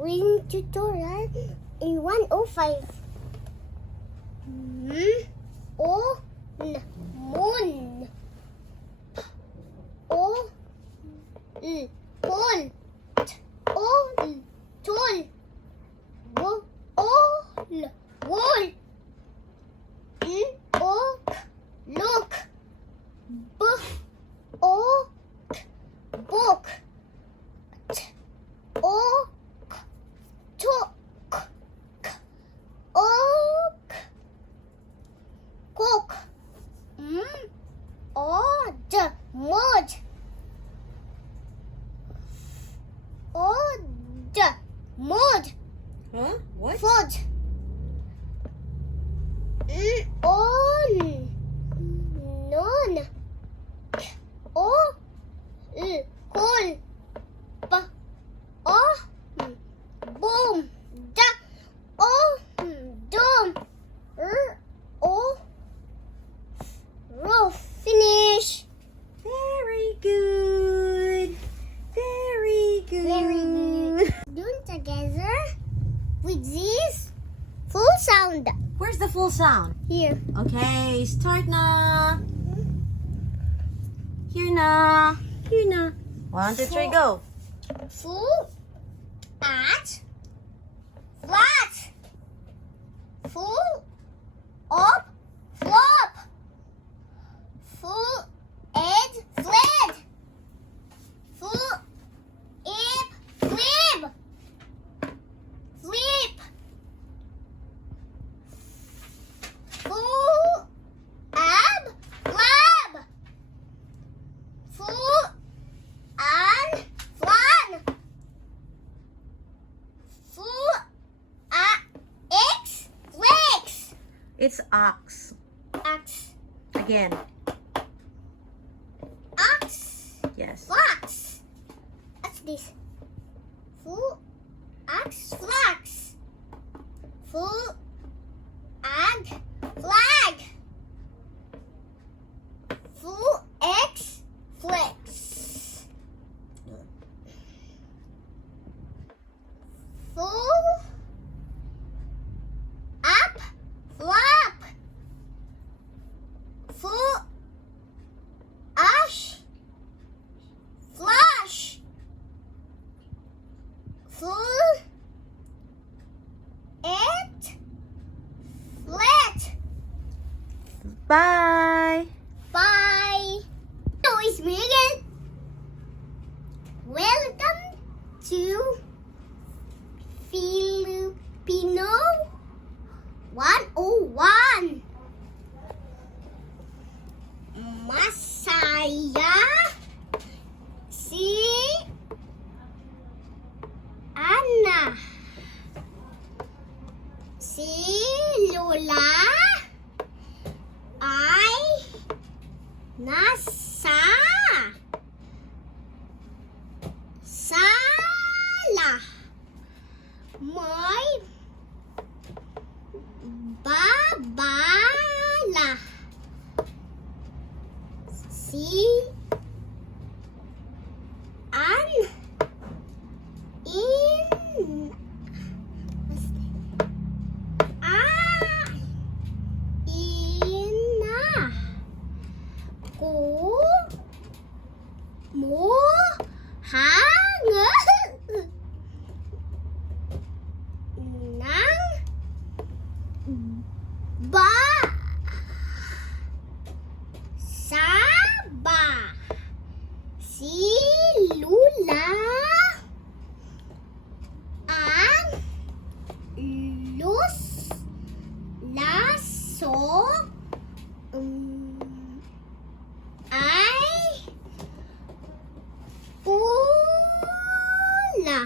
reading tutorial in 105. Moon. Pole. Tool. Wall. Look. Book. Cook. Mud. Mud. Huh? What? Food. On. Non. Cool. Boom. Dome. Roof. Finish. Very good. Very good. Very good. Doing together with this full sound. Where's the full sound? Here. Okay, start na. Here na. Here na. 1, 2, 3, go. Full at flat. Full up flop. Full ed fled. Full ip flip. Flip. Full ab flab. Full an flan. Full x flex. It's ox. Axe. Again. Ox. Yes. Flax. What's this? Full axe flax. Full ag flag. Full x flex. Full up flap. Full ash flash. Full it flat. Bye. Bye. Hello, it's me again. Welcome to Filipino 101. Masaya si Ana. Si Lola ay nasa sala. May babala. Si An in ina ko mo hangin ng ba saba si Lula ang lus laso ay pula.